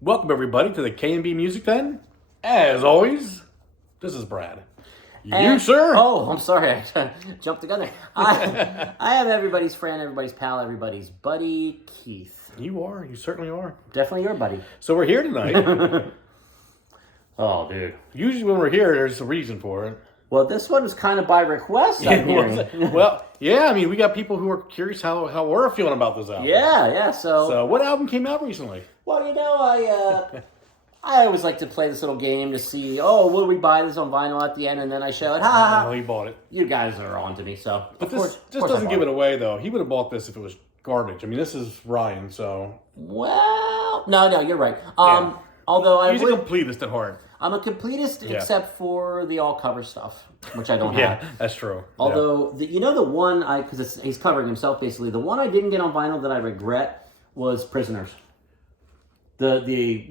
Welcome everybody to the K&B Music Den. As always, this is Brad. You, sir? Oh, I'm sorry. I jumped the gun there. I am everybody's friend, everybody's pal, everybody's buddy, Keith. You are. You certainly are. Definitely your buddy. So we're here tonight. Oh, dude. Usually when we're here, there's a reason for it. Well, this one was kind of by request, I'm hearing. Well, yeah, I mean, we got people who are curious how we're feeling about this album. Yeah. So what album came out recently? Well, I always like to play this little game to see, will we buy this on vinyl at the end? And then I show it. Oh, he bought it. You guys are on to me, so. But this doesn't give it away, though. He would have bought this if it was garbage. I mean, this is Ryan, so. Well, no, you're right. Yeah. Although He's a completist at heart. I'm a completist except for the all cover stuff, which I don't have. Yeah, that's true. Although, the one because he's covering himself basically, the one I didn't get on vinyl that I regret was Prisoners. The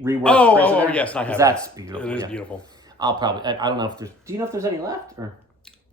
reworked Prisoner. Oh, yes, I have. That's beautiful. It is beautiful. I'll probably, I don't know if there's, do you know if there's any left or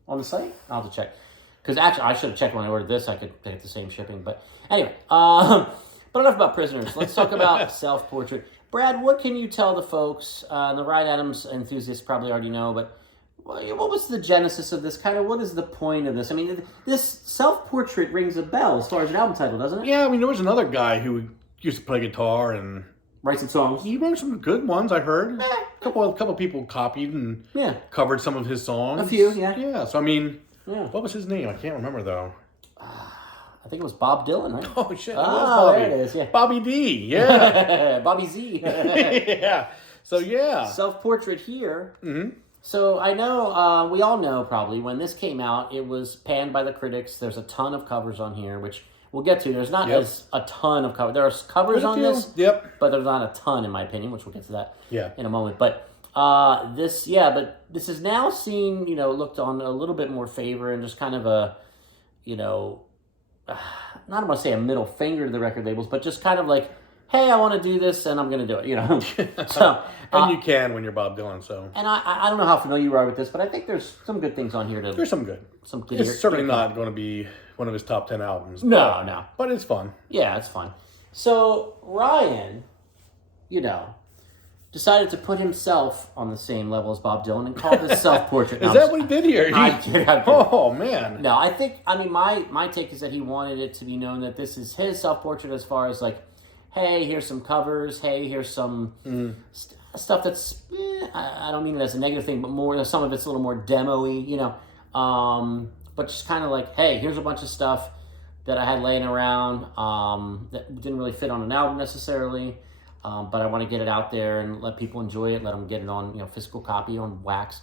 on the site? I'll have to check. Because actually, I should have checked when I ordered this. I could get the same shipping. But anyway, but enough about Prisoners. Let's talk about Self-Portrait. Brad, what can you tell the folks? The Ryan Adams enthusiasts probably already know, but what was the genesis of this? Kind of, what is the point of this? I mean, this Self-Portrait rings a bell as far as an album title, doesn't it? Yeah, I mean, there was another guy who used to play guitar and write some songs. He wrote some good ones, I heard. A couple people copied and covered some of his songs. A few, yeah. Yeah, so I mean, what was his name? I can't remember, though. I think it was Bob Dylan, right? Oh, shit. That was Bobby. There it is, yeah. Bobby D, yeah. Bobby Z. Yeah. So, yeah. Self-Portrait here. Mm-hmm. So, I know, we all know probably, when this came out, it was panned by the critics. There's a ton of covers on here, which we'll get to. There's not as a ton of covers. There are covers on this, but there's not a ton, in my opinion, which we'll get to that in a moment. But this is now seen, looked on a little bit more favor and just kind of a, not going to say a middle finger to the record labels, but just kind of like, hey, I want to do this and I'm going to do it, So, and you can when you're Bob Dylan, so. And I don't know how familiar you are with this, but I think there's some good things on here. There's some good. Good. It's certainly not going to be one of his top 10 albums. No. But it's fun. Yeah, it's fun. So, Ryan, decided to put himself on the same level as Bob Dylan and call this Self-Portrait. Is that what he did here? I did. Oh, man. No, my take is that he wanted it to be known that this is his Self-Portrait as far as like, hey, here's some covers. Hey, here's some stuff that's, I don't mean it as a negative thing, but more, some of it's a little more demo-y, but just kind of like, hey, here's a bunch of stuff that I had laying around that didn't really fit on an album necessarily. But I want to get it out there and let people enjoy it. Let them get it on, physical copy on wax.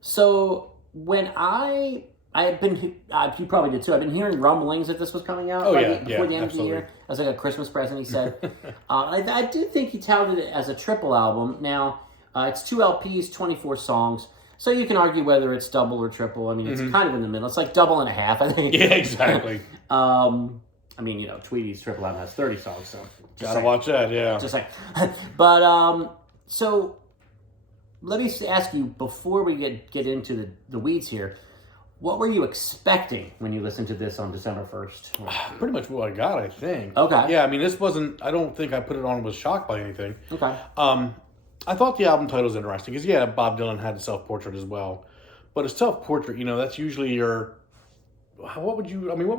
So when I had been, you probably did too. I've been hearing rumblings that this was coming out before the end of the year. As like a Christmas present, he said. I do think he touted it as a triple album. Now it's 2 LPs, 24 songs. So you can argue whether it's double or triple. I mean, it's kind of in the middle. It's like double and a half, I think. Yeah, exactly. I mean, Tweedy's triple album has 30 songs, so gotta watch that, yeah. Just like, but so let me ask you before we get into the weeds here. What were you expecting when you listened to this on December 1st? Pretty much what I got, I think. Okay. Yeah, I mean, this wasn't. I don't think I put it on and was shocked by anything. Okay. I thought the album title was interesting because Bob Dylan had a Self-Portrait as well, but a Self-Portrait, that's usually your. What would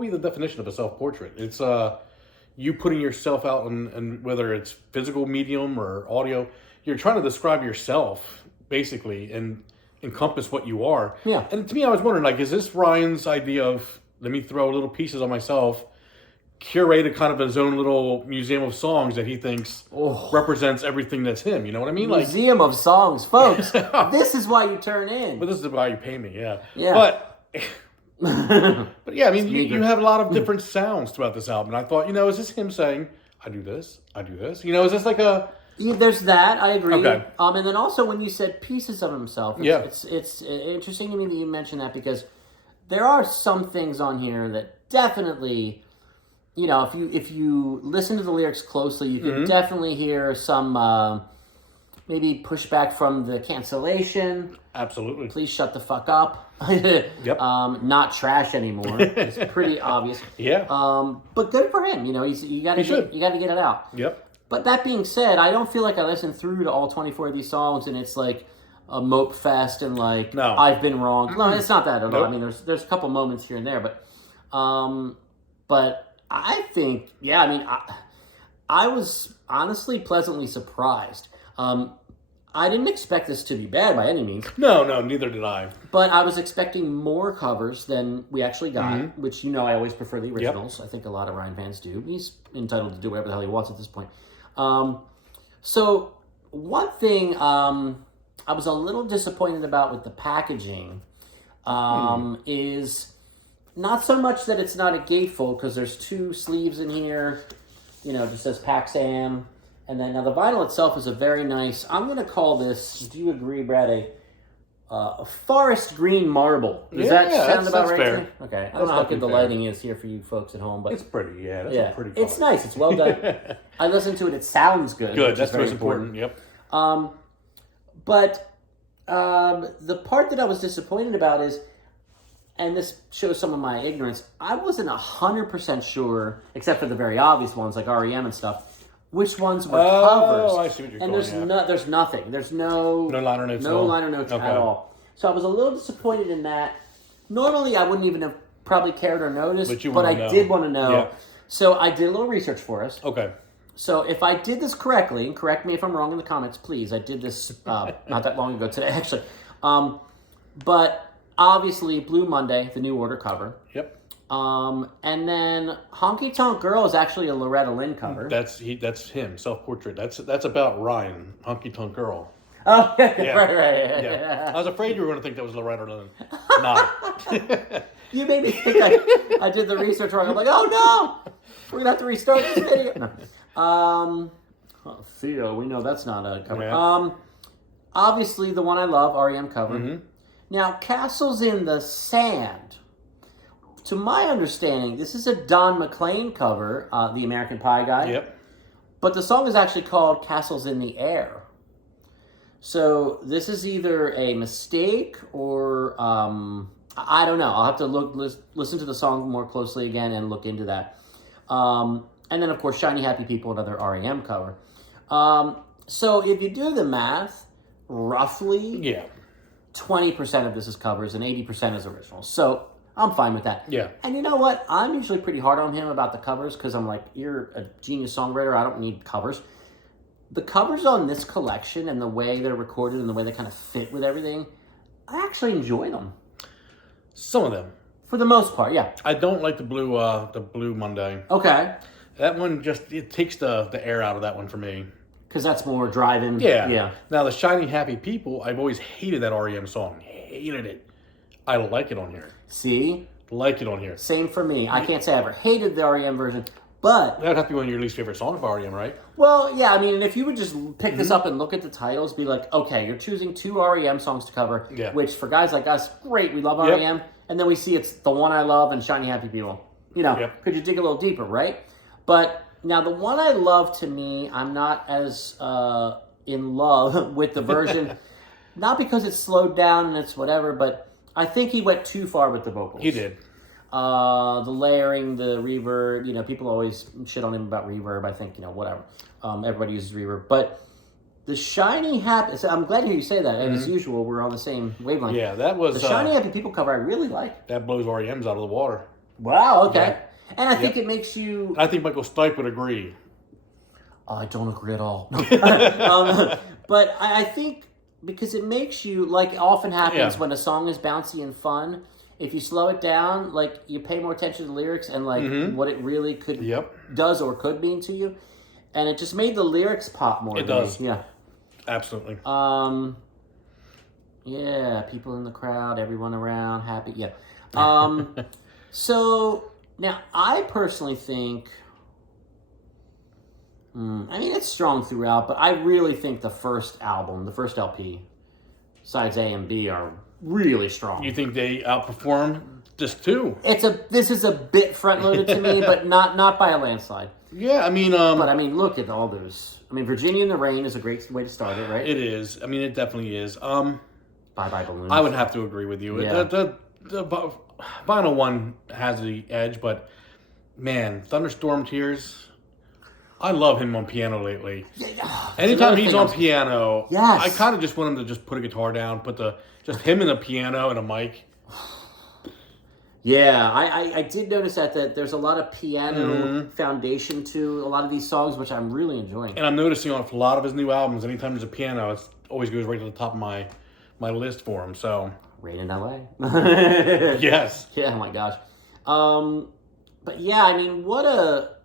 be the definition of a self-portrait? It's you putting yourself out and whether it's physical medium or audio, you're trying to describe yourself basically and encompass what you are. Yeah. And to me, I was wondering, like, is this Ryan's idea of let me throw little pieces on myself, curate kind of his own little museum of songs that he thinks represents everything that's him? You know what I mean? Museum of songs, folks. This is why you turn in. But this is why you pay me, yeah. Yeah. But yeah, I mean, you have a lot of different sounds throughout this album. And I thought, is this him saying, I do this, I do this? Is this like a... There's that, I agree. Okay. And then also when you said pieces of himself, it's interesting to me that you mentioned that because there are some things on here that definitely, if you listen to the lyrics closely, you can definitely hear some... maybe pushback from the Cancellation. Absolutely. Please shut the fuck up. Yep. Not trash anymore. It's pretty obvious. Yeah. But good for him. You got to get it out. Yep. But that being said, I don't feel like I listened through to all 24 of these songs and it's like a mope fest and like No. I've been wrong. No, it's not that at all. Nope. I mean, there's a couple moments here and there, but I think, yeah, I mean, I was honestly pleasantly surprised. I didn't expect this to be bad by any means, No, neither did I. but I was expecting more covers than we actually got, which, you know, I always prefer the originals. I think a lot of Ryan fans do. He's entitled to do whatever the hell he wants at this point. So one thing I was a little disappointed about with the packaging is not so much that it's not a gatefold, because there's 2 sleeves in here, you know, it just says Paxam. And then now the vinyl itself is a very nice, I'm going to call this, do you agree, Brad, a forest green marble. Does that sound about right? Fair. Okay. I don't know how good the lighting is here for you folks at home, but It's pretty, yeah. That's a pretty it's color. nice. It's well done. I listened to it. It sounds good. Good, which that's is very most important. Yep. But the part that I was disappointed about is, and this shows some of my ignorance, I wasn't 100% sure, except for the very obvious ones like REM and stuff, which ones were covers. Oh, I see what you're and going, there's nothing. There's no liner notes. no liner notes Okay. at all. So I was a little disappointed in that. Normally, I wouldn't even have probably cared or noticed, But I know. did want to know. Yeah. So I did a little research for us. Okay. So if I did this correctly, and correct me if I'm wrong in the comments, please. I did this not that long ago today, actually. But obviously, Blue Monday, the New Order cover. Yep. And then Honky Tonk Girl is actually a Loretta Lynn cover. That's him, self-portrait. That's about Ryan, Honky Tonk Girl. Oh, yeah. right. Yeah. I was afraid you were going to think that was Loretta Lynn. Not. You made me think I did the research wrong. I'm like, oh no! We're going to have to restart this video. Theo, we know that's not a cover. Yeah. Obviously, the one I love, REM cover. Mm-hmm. Now, Castles in the Sand. To my understanding, this is a Don McLean cover, the American Pie guy. Yep. But the song is actually called Castles in the Air. So this is either a mistake or I don't know. I'll have to listen to the song more closely again and look into that. And then, of course, Shiny Happy People, another REM cover. So if you do the math, roughly Yeah. 20% of this is covers and 80% is originals. So I'm fine with that. Yeah. And you know what? I'm usually pretty hard on him about the covers because I'm like, you're a genius songwriter. I don't need covers. The covers on this collection and the way they're recorded and the way they kind of fit with everything, I actually enjoy them. Some of them. For the most part, yeah. I don't like the Blue Monday. Okay. That one it takes the air out of that one for me. Because that's more driving. Yeah. Yeah. Now the Shiny Happy People, I've always hated that REM song. Hated it. I like it on here. See? Like it on here. Same for me. I can't say I ever hated the REM version, but... That would have to be one of your least favorite songs of REM, right? Well, yeah, I mean, and if you would just pick this up and look at the titles, be like, okay, you're choosing 2 REM songs to cover, Yeah. which for guys like us, great, we love Yep. REM, and then we see it's The One I Love and Shiny Happy People. You know, Yep. could you dig a little deeper, right? But now The One I Love, to me, I'm not as in love with the version, not because it's slowed down and it's whatever, but I think he went too far with the vocals. He did. The layering, the reverb, you know, people always shit on him about reverb. I think, you know, whatever. Everybody uses reverb. But the Shiny Happy... So I'm glad to hear you say that. And as usual, we're on the same wavelength. Yeah, that was... The Shiny Happy People cover I really like. That blows REMs out of the water. Wow, okay. Yeah. And I think it makes you... I think Michael Stipe would agree. I don't agree at all. But I think because it makes you, like often happens when a song is bouncy and fun, if you slow it down, like you pay more attention to the lyrics and like what it really does or could mean to you. And it just made the lyrics pop more. It does. Yeah. Absolutely. Yeah, people in the crowd, everyone around, happy. Yeah. So now I personally think, I mean, it's strong throughout, but I really think the first album, the first LP, sides A and B are really strong. You think they outperform just 2? This is a bit front loaded to me, but not by a landslide. Yeah, I mean... But I mean, look at all those. I mean, Virginia in the Rain is a great way to start it, right? It is. I mean, it definitely is. Bye Bye Balloons. I would have to agree with you. Yeah. The vinyl one has the edge, but man, Thunderstorm Tears... I love him on piano lately. Yeah, Anytime he's on piano, Yes. I kind of just want him to just put a guitar down, just him and a piano and a mic. Yeah, I did notice that there's a lot of piano foundation to a lot of these songs, which I'm really enjoying. And I'm noticing on a lot of his new albums, anytime there's a piano, it always goes right to the top of my list for him. So Rain in LA. yes. Yeah, oh my gosh. But yeah, I mean, what a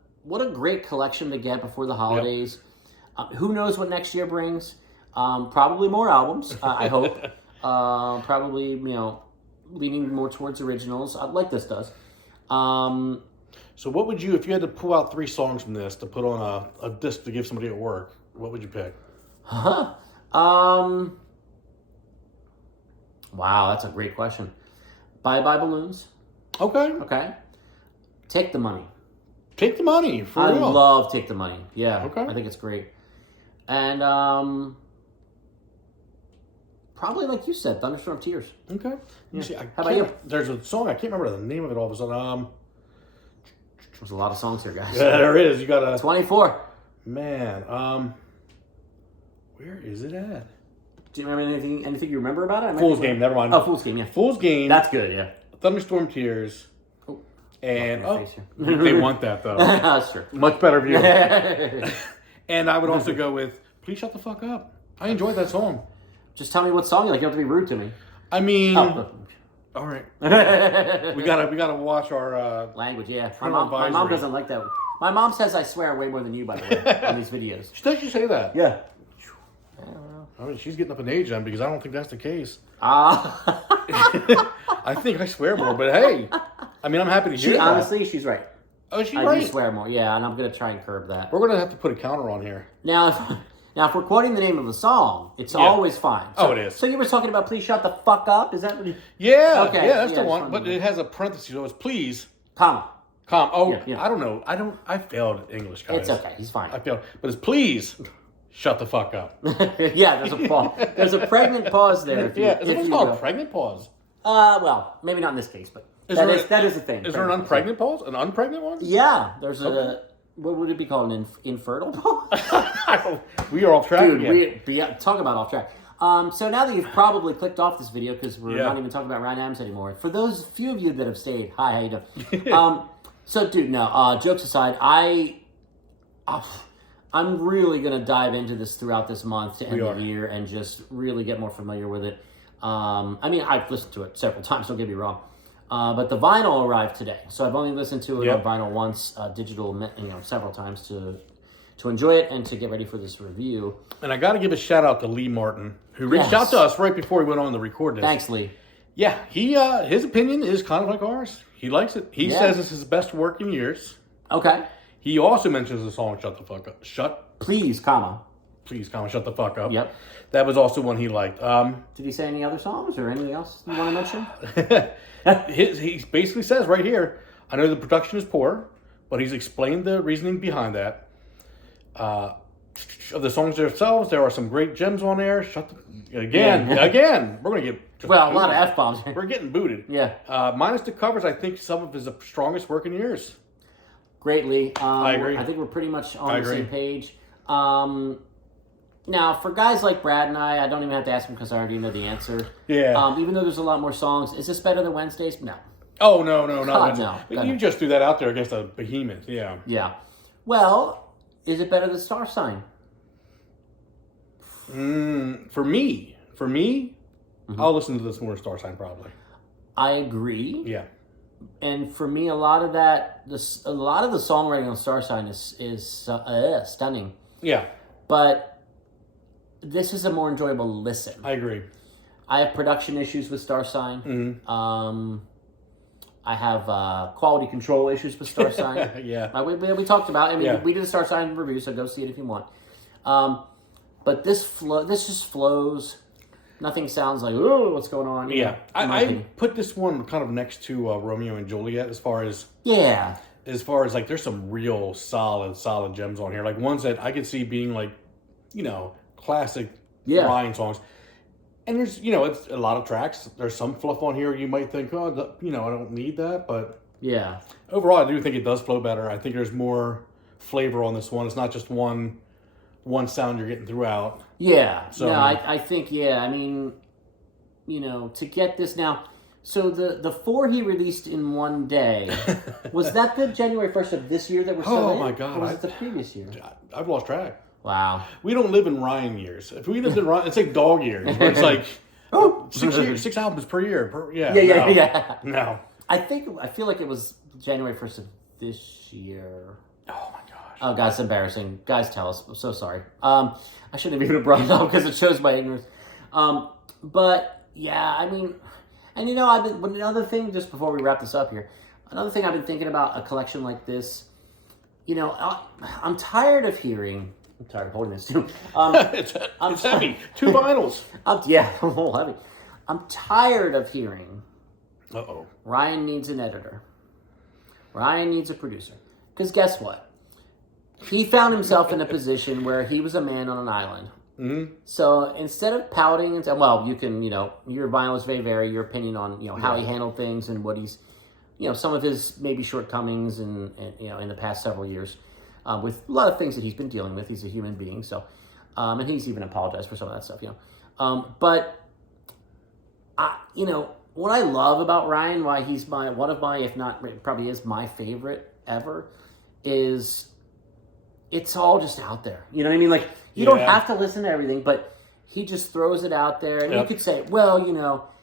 great collection to get before the holidays. Who knows what next year brings? Probably more albums, I hope. Probably, leaning more towards originals, like this does. So what would you, if you had to pull out 3 songs from this to put on a disc to give somebody at work, what would you pick? Wow, that's a great question. Bye Bye Balloons. Okay. Okay. Take the Money. Take the Money, for I real. love Take the Money. Yeah. Okay. I think it's great. And probably like you said, Thunderstorm Tears. Okay. Yeah. How about you? There's a song, I can't remember the name of it all of a sudden. There's a lot of songs here, guys. Yeah, there is. You got to... 24. Man, where is it at? Do you remember anything you remember about it? Fool's Game, never mind. Oh, Fool's Game, yeah. Fool's Game. That's good, yeah. Thunderstorm Tears. Oh. And, Face here. they want that, though. That's true. Much better view. And I would also go with Please Shut the Fuck Up. I enjoyed that song. Just tell me what song you like. You don't have to be rude to me. I mean... Oh. All right. we gotta watch our... language, yeah. My advisory. mom doesn't like that. My mom says I swear way more than you, by the way, on these videos. Does she say that? Yeah. I mean, she's getting up in age then, because I don't think that's the case. Ah. I think I swear more, but hey, I mean, I'm happy to hear that. Honestly, she's right. Oh, she's I right. do swear more, yeah, and I'm going to try and curb that. We're going to have to put a counter on here. Now, if we're quoting the name of the song, it's always fine. So, Oh, it is. So you were talking about Please Shut the Fuck Up? Is that what you... Yeah, Okay, yeah, that's yeah, the one. it's But fun. it has a parenthesis, so it's please. Come. Oh, Yeah. I don't know. I failed English, guys. It's okay, he's fine. I failed. But it's please shut the fuck up. Yeah, there's a pause. There's a pregnant pause there. If you, Yeah, is if it you called will. pregnant pause? Well, maybe not in this case, but that is a thing. Is there an unpregnant pause? An unpregnant one? Yeah, there's a... What would it be called? An infertile pause? We are off track Dude, again. talk about off track. So now that you've probably clicked off this video because we're not even talking about Ryan Adams anymore, for those few of you that have stayed, hi, how you doing? So, dude, no, jokes aside, I'm really going to dive into this throughout this month to end the year and just really get more familiar with it. I mean, I've listened to it several times, don't get me wrong. But the vinyl arrived today, so I've only listened to it on vinyl once, digital, several times to enjoy it and to get ready for this review. And I got to give a shout out to Lee Martin, who reached out to us right before we went on to record this. Thanks, Lee. Yeah, his opinion is kind of like ours. He likes it. He says it's his best work in years. Okay. He also mentions the song "Shut the Fuck Up." Please, comma. Please, comma, shut the fuck up. Yep. That was also one he liked. Did he say any other songs or anything else you want to mention? He basically says right here, I know the production is poor, but he's explained the reasoning behind that. Of the songs themselves, there are some great gems on there. Again, we're going to get... a lot of F-bombs. We're getting booted. Yeah. Minus the covers, I think some of his strongest work in years. Greatly. I agree. I think we're pretty much on the same page. Now, for guys like Brad and I don't even have to ask him because I already know the answer. Yeah. Even though there's a lot more songs, is this better than Wednesdays? No. Oh, no, not God, Wednesday. no. You just threw that out there against a behemoth, yeah. Yeah. Well, is it better than Star Sign? For me, I'll listen to this more Star Sign probably. I agree. Yeah. And for me, a lot of the songwriting on Star Sign is stunning. Yeah. But this is a more enjoyable listen. I agree. I have production issues with Star Sign. Mm-hmm. I have quality control issues with Star Sign. Yeah. We talked about it. I mean, Yeah. we did a Star Sign review, so go see it if you want. But this just flows. Nothing sounds like, oh, what's going on? Yeah. I opinion. put this one kind of next to Romeo and Juliet as far as like there's some real solid gems on here. Like ones that I could see being like, classic Ryan songs. And there's, it's a lot of tracks. There's some fluff on here you might think, I don't need that. But yeah, overall, I do think it does flow better. I think there's more flavor on this one. It's not just one sound you're getting throughout. Yeah. So No, I think, I mean, to get this now. So the 4 he released in one day, was that the January 1st of this year that we're still in? Oh my God. Or was it the previous year? I've lost track. Wow. We don't live in Ryan years. If we lived in Ryan, it's like dog years. Where it's like 6 albums per year. Yeah. No. I feel like it was January 1st of this year. Oh my gosh. Oh, God, it's embarrassing. Guys, tell us. I'm so sorry. I shouldn't have even brought it up because it shows my ignorance. But, yeah, I mean, and another thing, just before we wrap this up here, another thing I've been thinking about a collection like this, I'm tired of hearing, I'm tired of holding this too. It's heavy. 2 vinyls. Yeah, a little heavy. I'm tired of hearing, Uh-oh. Ryan needs an editor. Ryan needs a producer. Because guess what? He found himself in a position where he was a man on an island. Mm-hmm. So instead of pouting and saying, well, you can, your vinylists may vary, your opinion on, how he handled things and what he's, some of his maybe shortcomings and in the past several years with a lot of things that he's been dealing with. He's a human being. So, and he's even apologized for some of that stuff, but, what I love about Ryan, why he's one of my, if not, probably is my favorite ever, is it's all just out there. You know what I mean? Like, you don't have to listen to everything, but he just throws it out there. And you could say, well,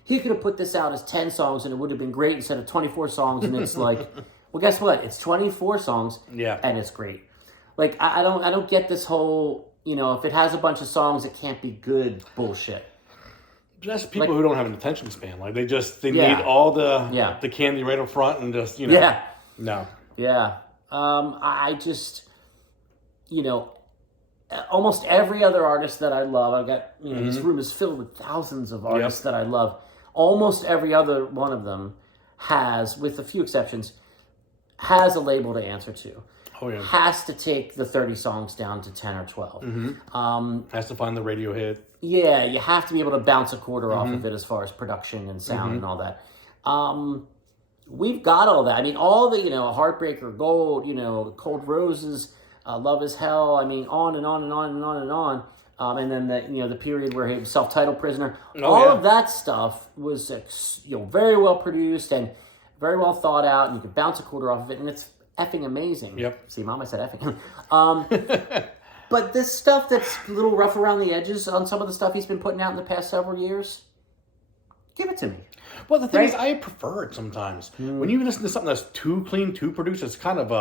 he could have put this out as 10 songs and it would have been great instead of 24 songs. And it's like, well, guess what? It's 24 songs and it's great. Like, I don't get this whole, if it has a bunch of songs, it can't be good bullshit. That's people who don't have an attention span. Like, they need all the candy right up front and just, Yeah. No. Yeah. I just, almost every other artist that I love, I've got, this room is filled with thousands of artists that I love. Almost every other one of them has, with a few exceptions, has a label to answer to. Oh, yeah. Has to take the 30 songs down to 10 or 12. Mm-hmm. Has to find the radio hit. Yeah, you have to be able to bounce a quarter off of it as far as production and sound and all that. We've got all that. I mean, all the, Heartbreaker, Gold, Cold Roses, Love Is Hell. I mean, on and on and on and on and on. And then the period where he was self-titled Prisoner. All of that stuff was very well produced and very well thought out, and you could bounce a quarter off of it, and it's effing amazing. Yep. See, Mom, I said effing. But this stuff that's a little rough around the edges on some of the stuff he's been putting out in the past several years, give it to me. Well, the thing is, I prefer it sometimes. When you listen to something that's too clean, too produced, it's kind of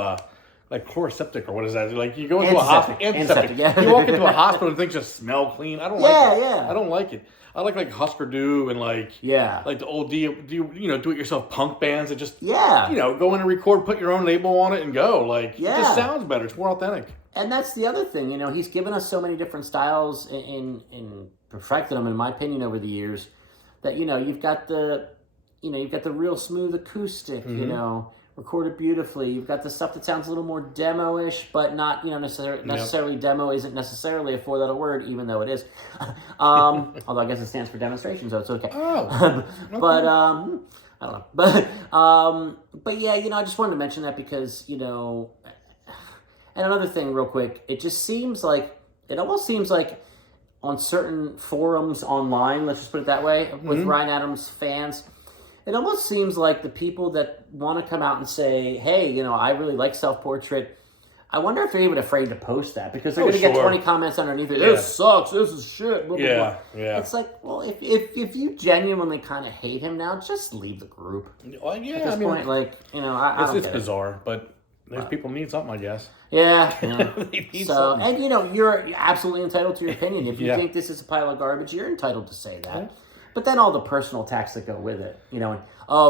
like chloroseptic, or what is that? Like, you go into a hospital. Antiseptic. Yeah. You walk into a hospital and things just smell clean. I don't like it. I don't like it. I like Husker Du and like the old do it yourself punk bands that just go in and record, put your own label on it and go. Like, it just sounds better. It's more authentic. And that's the other thing, he's given us so many different styles and perfected them, in my opinion, over the years. That you've got the real smooth acoustic, recorded beautifully. You've got the stuff that sounds a little more demo-ish, but not necessarily demo isn't necessarily a 4-letter word, even though it is. Although I guess it stands for demonstration, so it's okay. Oh, but I don't know. But yeah, I just wanted to mention that because and another thing, real quick, it almost seems like on certain forums online, let's just put it that way, with Ryan Adams fans, it almost seems like the people that want to come out and say, hey, I really like Self-Portrait, I wonder if they're even afraid to post that because they're going to get 20 comments underneath it. This sucks. This is shit. Blah, blah, blah. Yeah. It's like, well, if you genuinely kind of hate him now, just leave the group. Well, At this point, I don't it's get bizarre, but those people need something, I guess. Yeah. They need something. And you're absolutely entitled to your opinion. If you think this is a pile of garbage, you're entitled to say that. Yeah. But then all the personal attacks that go with it, and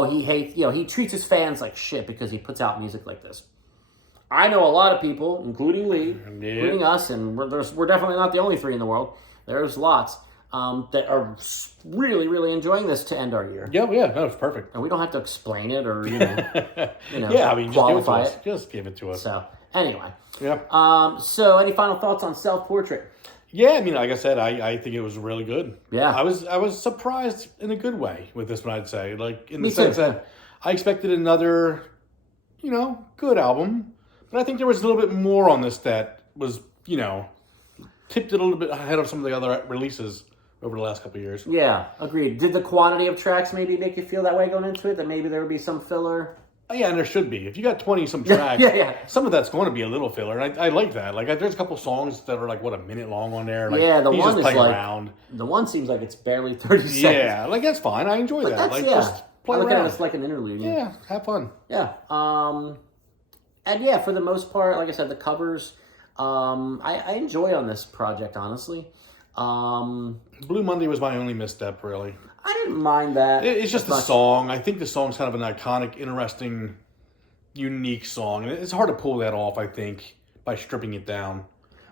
he hates, he treats his fans like shit because he puts out music like this. I know a lot of people, including Lee, including us, and we're definitely not the only 3 in the world. There's lots that are really, really enjoying this to end our year. Yeah, no, it's perfect. And we don't have to explain it or qualify it. Just give it to us. So anyway, So any final thoughts on Self-Portrait? Yeah, I mean, like I said, I think it was really good. Yeah, I was surprised in a good way with this one. I'd say, like in the sense that I expected another, good album. And I think there was a little bit more on this that was, tipped it a little bit ahead of some of the other releases over the last couple of years. Yeah, agreed. Did the quantity of tracks maybe make you feel that way going into it? That maybe there would be some filler? Oh, yeah, and there should be. If you got 20-some tracks, some of that's going to be a little filler. And I like that. Like, there's a couple songs that are like, a minute long on there. Like, yeah, the he's one just is playing like, around. The one seems like it's barely 30 seconds. Yeah, like, that's fine. I enjoy that. That's, like, yeah. just play I look around. at it as like an interlude. Yeah, have fun. Yeah. And yeah, for the most part, like I said, the covers, I enjoy on this project, honestly. Blue Monday was my only misstep, really. I didn't mind that. It's just the song. I think the song's kind of an iconic, interesting, unique song. And it's hard to pull that off, I think, by stripping it down.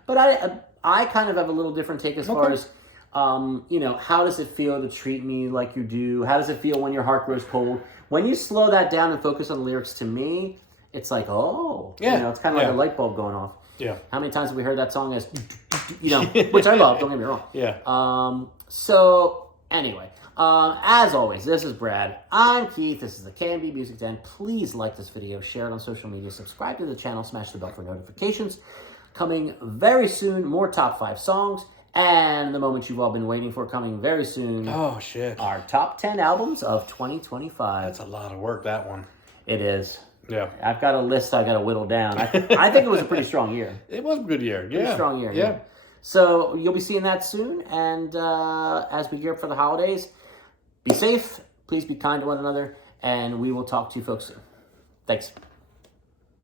But I kind of have a little different take as far as, how does it feel to treat me like you do? How does it feel when your heart grows cold? When you slow that down and focus on the lyrics, to me, it's like, it's kind of like a light bulb going off. Yeah. How many times have we heard that song as, which I love, don't get me wrong. Yeah. So, anyway, as always, this is Brad. I'm Keith. This is the Can-Be Music Den. Please like this video, share it on social media, subscribe to the channel, smash the bell for notifications. Coming very soon, more top 5 songs. And the moment you've all been waiting for coming very soon. Oh, shit. Our top 10 albums of 2025. That's a lot of work, that one. It is. Yeah. I've got a list I got to whittle down. I think it was a pretty strong year. It was a good year. Yeah. Pretty strong year. Yeah. So you'll be seeing that soon. And as we gear up for the holidays, be safe. Please be kind to one another. And we will talk to you folks soon. Thanks.